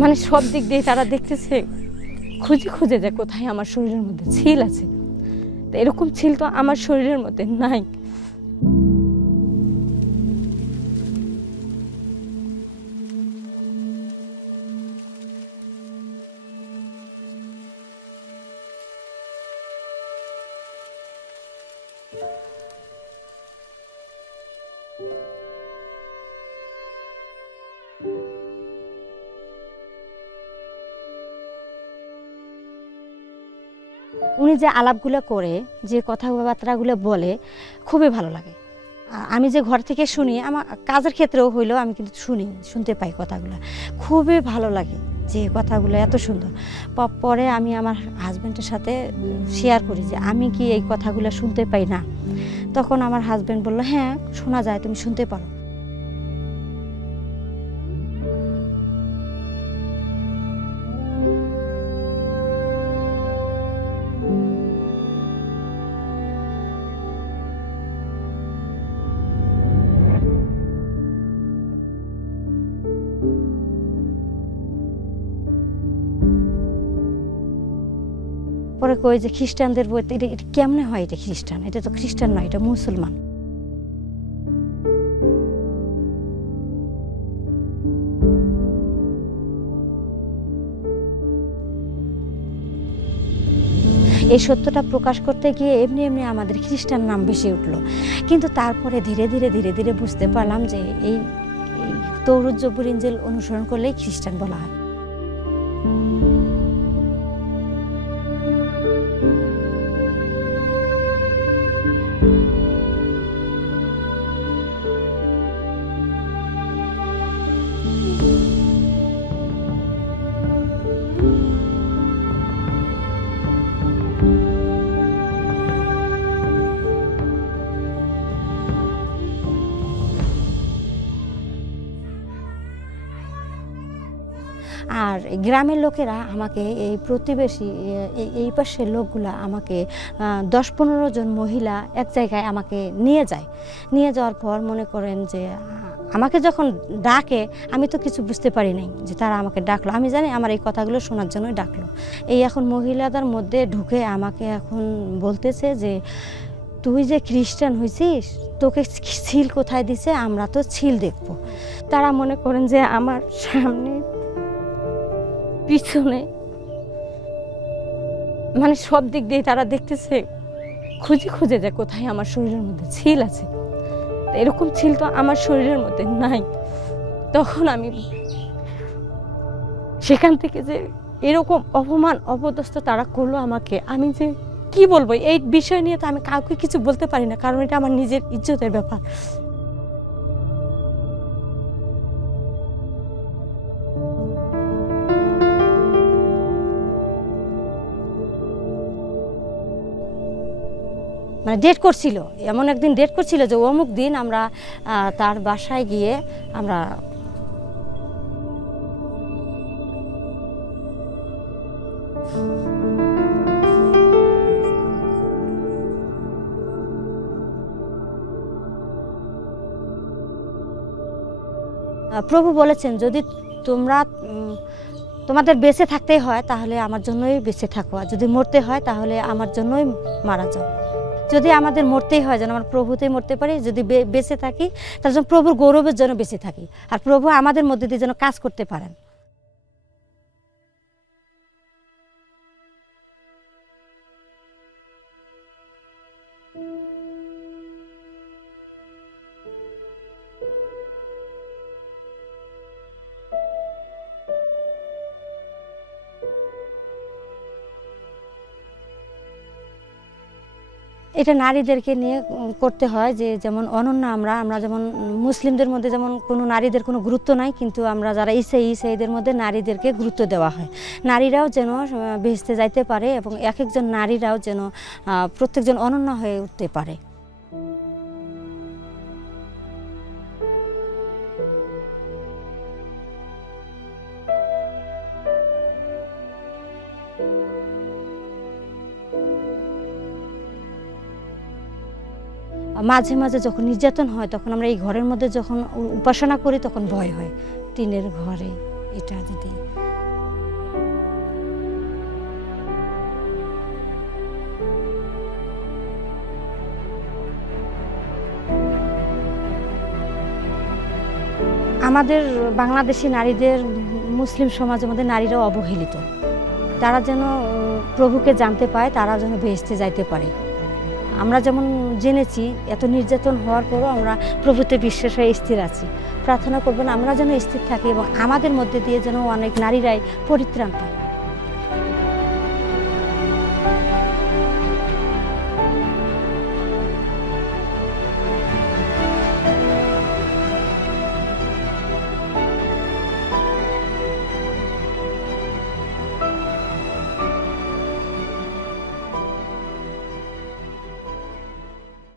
মানে সব দিক দিয়ে তারা দেখতেছে, খুঁজে খুঁজে যে কোথায় আমার শরীরের মধ্যে ছিল আছে। তো এরকম ছিল তো আমার শরীরের মধ্যে নাই। উনি যে আলাপগুলো করে, যে কথাবার্তাগুলো বলে, খুবই ভালো লাগে। আমি যে ঘর থেকে শুনি, আমার কাজের ক্ষেত্রেও হইলেও আমি কিন্তু শুনতে পাই কথাগুলো, খুবই ভালো লাগে যে কথাগুলো এত সুন্দর। পরে আমি আমার হাজব্যান্ডের সাথে শেয়ার করি যে আমি কি এই কথাগুলো শুনতে পাই না। তখন আমার হাজব্যান্ড বলল, হ্যাঁ শোনা যায়, তুমি শুনতে পারো। পরে কই যে খ্রিস্টানদের বইতে এটা কেমনে হয়, এটা খ্রিস্টান, এটা তো খ্রিস্টান নয়, এটা মুসলমান। এই সত্যটা প্রকাশ করতে গিয়ে এমনি এমনি আমাদের খ্রিস্টান নাম ভেসে উঠলো। কিন্তু তারপরে ধীরে ধীরে ধীরে ধীরে বুঝতে পারলাম যে এই তৌরুজ জব্বুর ইঞ্জিল অনুসরণ করলেই খ্রিস্টান বলা হয়। আর গ্রামের লোকেরা আমাকে, এই প্রতিবেশী এই পাশের লোকগুলা আমাকে 10-15 জন মহিলা এক জায়গায় আমাকে নিয়ে যায়। নিয়ে যাওয়ার পর মনে করেন যে আমাকে যখন ডাকে, আমি তো কিছু বুঝতে পারি নাই যে তারা আমাকে ডাকলো। আমি জানি আমার এই কথাগুলো শোনার জন্যই ডাকলো। এই এখন মহিলাদের মধ্যে ঢুকে আমাকে এখন বলতেছে যে তুই যে খ্রিস্টান হয়েছিস, তোকে ছিল কোথায় দিছে, আমরা তো ছিল দেখবো। তারা মনে করেন যে আমার সামনে পিছনে, মানে সব দিক দিয়ে তারা দেখতেছে, খুঁজে খুঁজে যে কোথায় আমার শরীরের মধ্যে ছিল আছে। এরকম ছিল তো আমার শরীরের মধ্যে নাই। তখন আমি সেখান থেকে যে এরকম অপমান অপদস্থ তারা করলো আমাকে, আমি যে কি বলবো এই বিষয় নিয়ে, তো আমি কাউকে কিছু বলতে পারি না, কারণ এটা আমার নিজের ইজ্জতের ব্যাপার। মানে ডেট করছিল, এমন একদিন ডেট করছিল যে অমুক দিন আমরা তার বাসায় গিয়ে আমরা প্রভু বলেছেন যদি তোমরা তোমাদের বেঁচে থাকতেই হয় তাহলে আমার জন্যই বেঁচে থাকো, আর যদি মরতে হয় তাহলে আমার জন্যই মারা যাও। যদি আমাদের মরতেই হয় যেন আমরা প্রভুতেই মরতে পারি, যদি বেঁচে থাকি তার জন্য প্রভুর গৌরবের জন্য বেঁচে থাকি, আর প্রভু আমাদের মধ্যে দিয়ে যেন কাজ করতে পারেন। এটা নারীদেরকে নিয়ে করতে হয়, যে যেমন অনন্য আমরা যেমন মুসলিমদের মধ্যে যেমন কোনো নারীদের কোনো গুরুত্ব নাই, কিন্তু আমরা যারা ইসাইদের মধ্যে নারীদেরকে গুরুত্ব দেওয়া হয়। নারীরাও যেন বেহেশতে যাইতে পারে এবং এক একজন নারীরাও যেন প্রত্যেকজন অনন্য হয়ে উঠতে পারে। মাঝে মাঝে যখন নির্যাতন হয় তখন আমরা এই ঘরের মধ্যে যখন উপাসনা করি তখন ভয় হয়, টিনের ঘরে এটা যদি। আমাদের বাংলাদেশি নারীদের, মুসলিম সমাজের মধ্যে নারীরা অবহেলিত। তারা যেন প্রভুকে জানতে পায়, তারা যেন বেহেশতে যাইতে পারে। আমরা যেমন জেনেছি এত নির্যাতন হওয়ার পরও আমরা প্রভুতে বিশ্বাস হয়ে স্থির আছি। প্রার্থনা করবেন আমরা যেন স্থির থাকি এবং আমাদের মধ্যে দিয়ে যেন অনেক নারীরাই পরিত্রাণ পায়।